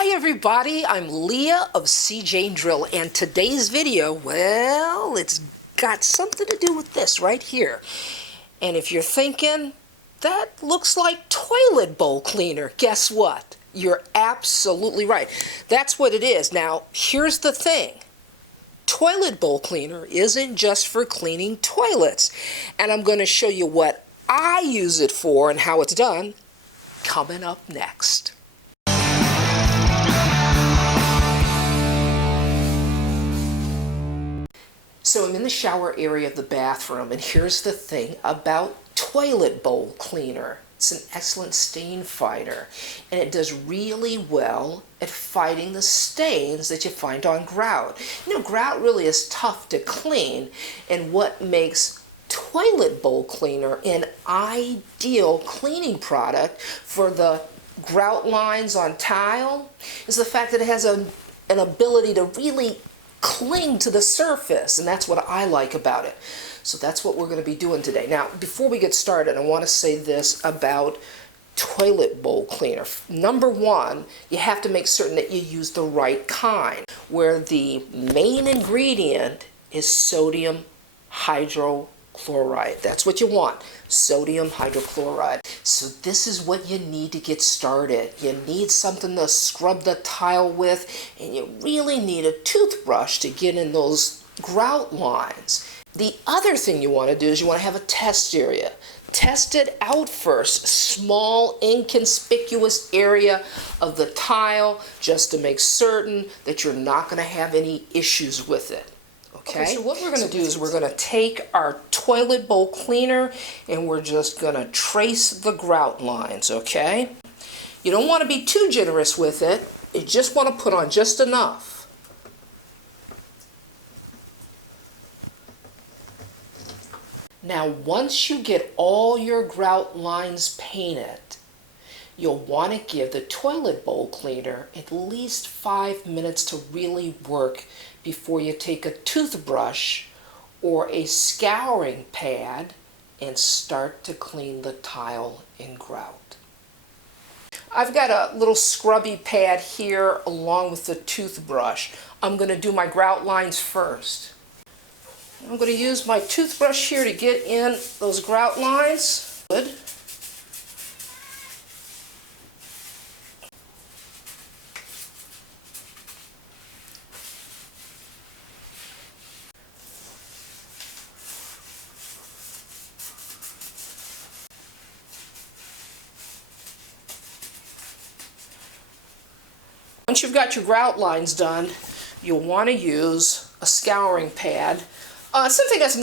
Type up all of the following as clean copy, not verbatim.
Hi everybody, I'm Leah of seejanedrill, and today's video, well, it's got something to do with this right here. And if you're thinking, that looks like toilet bowl cleaner, guess what? You're absolutely right. That's what it is. Now, here's the thing. Toilet bowl cleaner isn't just for cleaning toilets. And I'm going to show you what I use it for and how it's done coming up next. So I'm in the shower area of the bathroom, and here's the thing about toilet bowl cleaner. It's an excellent stain fighter, and it does really well at fighting the stains that you find on grout. You know, grout really is tough to clean, and what makes toilet bowl cleaner an ideal cleaning product for the grout lines on tile is the fact that it has an ability to really cling to the surface, and that's what I like about it. So that's what we're going to be doing today. Now, before we get started, I want to say this about toilet bowl cleaner. Number one, you have to make certain that you use the right kind, where the main ingredient is sodium hydrochloride. That's what you want, sodium hydrochloride. So this is what you need to get started. You need something to scrub the tile with, and you really need a toothbrush to get in those grout lines. The other thing you want to do is you want to have a test area. Test it out first, small, inconspicuous area of the tile, just to make certain that you're not going to have any issues with it. Okay, so what we're going to do is we're going to take our toilet bowl cleaner and we're just going to trace the grout lines, okay? You don't want to be too generous with it. You just want to put on just enough. Now, once you get all your grout lines painted, you'll want to give the toilet bowl cleaner at least 5 minutes to really work before you take a toothbrush or a scouring pad and start to clean the tile in grout. I've got a little scrubby pad here along with the toothbrush. I'm going to do my grout lines first. I'm going to use my toothbrush here to get in those grout lines. Good. Once you've got your grout lines done, you'll want to use a scouring pad. Something that's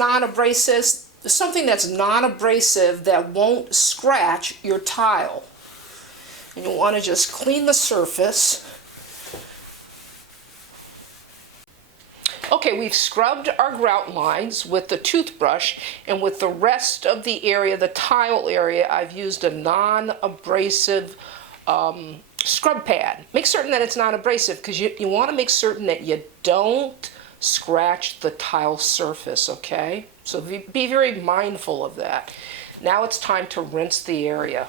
non-abrasive that won't scratch your tile. And you'll want to just clean the surface. Okay, we've scrubbed our grout lines with the toothbrush, and with the rest of the area, the tile area, I've used a non-abrasive scrub pad. Make certain that it's not abrasive, because you want to make certain that you don't scratch the tile surface, okay? So be very mindful of that. Now it's time to rinse the area.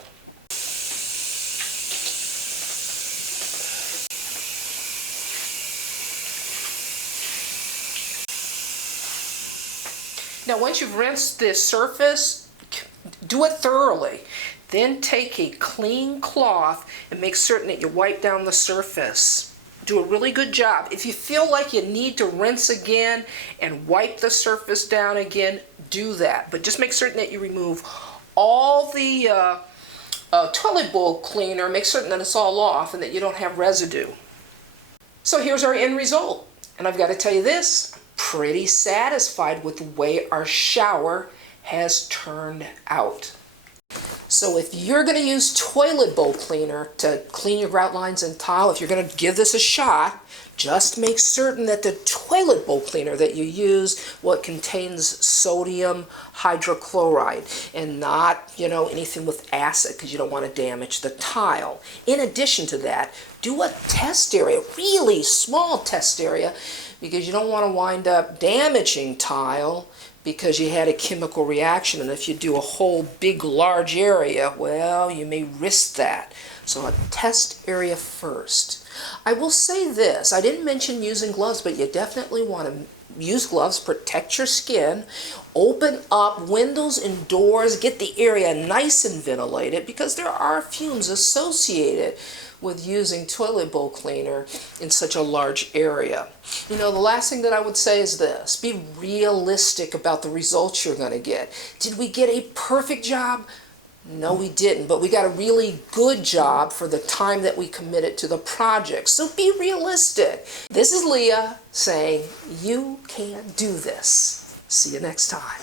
Now once you've rinsed this surface, do it thoroughly. Then take a clean cloth and make certain that you wipe down the surface. Do a really good job. If you feel like you need to rinse again and wipe the surface down again, do that. But just make certain that you remove all the toilet bowl cleaner. Make certain that it's all off and that you don't have residue. So here's our end result. And I've got to tell you this, I'm pretty satisfied with the way our shower has turned out. So if you're going to use toilet bowl cleaner to clean your grout lines and tile, if you're going to give this a shot, just make certain that the toilet bowl cleaner that you use, well, it contains sodium hydrochloride and not, anything with acid, because you don't want to damage the tile. In addition to that, do a test area, really small test area, because you don't want to wind up damaging tile because you had a chemical reaction, and if you do a whole big large area, well, you may risk that. So a test area first. I will say this, I didn't mention using gloves, but you definitely want to use gloves, protect your skin, open up windows and doors, get the area nice and ventilated, because there are fumes associated with using toilet bowl cleaner in such a large area. You know, the last thing that I would say is this: be realistic about the results you're going to get. Did we get a perfect job? No, we didn't, but we got a really good job for the time that we committed to the project. So be realistic. This is Leah saying you can do this. See you next time.